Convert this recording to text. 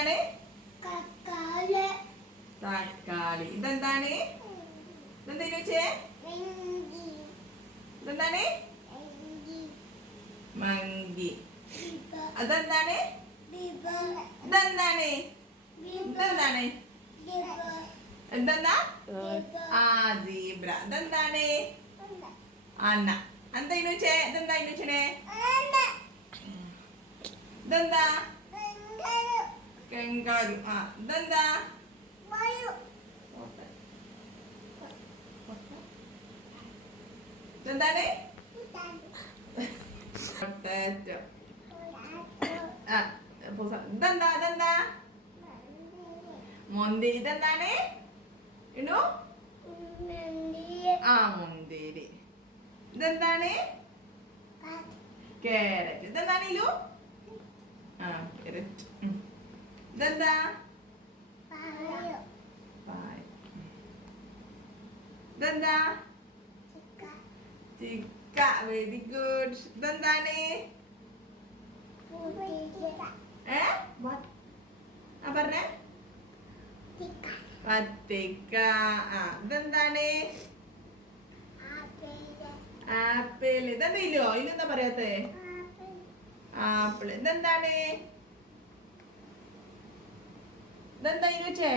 ഇതെന്താണ്? തക്കാളി. ഇതെന്താണ്? ഇതെന്താ ചോദിച്ചേ? ഇതെന്താണ്? മങ്കി. അതെന്താണ്? ഇതെന്താണ്? ഇതെന്താണ്? എന്തെന്നാ? ആ സീബ്ര. ഇതെന്താണ്? ആന. എന്താ ചോദിച്ചേ? ഇതെന്താ ചോദിച്ചേ? ഇതെന്താ? കെങ്കാരു. ആ ഇതെന്താ? ഇതെന്താണ്? പൊട്ടാറ്റോ. ആ ഇതെന്താ? ഇതെന്താ? മുന്തിരി. ഇതെന്താണ്? ഇണു? ആ മുന്തിരി. ഇതെന്താണ്? കാരറ്റ്. ഇതെന്താണ് ഇലു? ആ കാരറ്റ്. ഇതെന്താ? ഇതെന്താ? ചിക്ക. Very good. ഇതെന്താണ്? പറഞ്ഞേ. പത്തിക്ക. ആ ഇതെന്താണ്? ആപ്പിൾ. ഇതെന്താ ഇല്ലോ? ഇല്ലെന്താ പറയാത്തേ? ആപ്പിൾ. ഇതെന്താണ്? ഇതെന്താ ഇനുച്ചേ?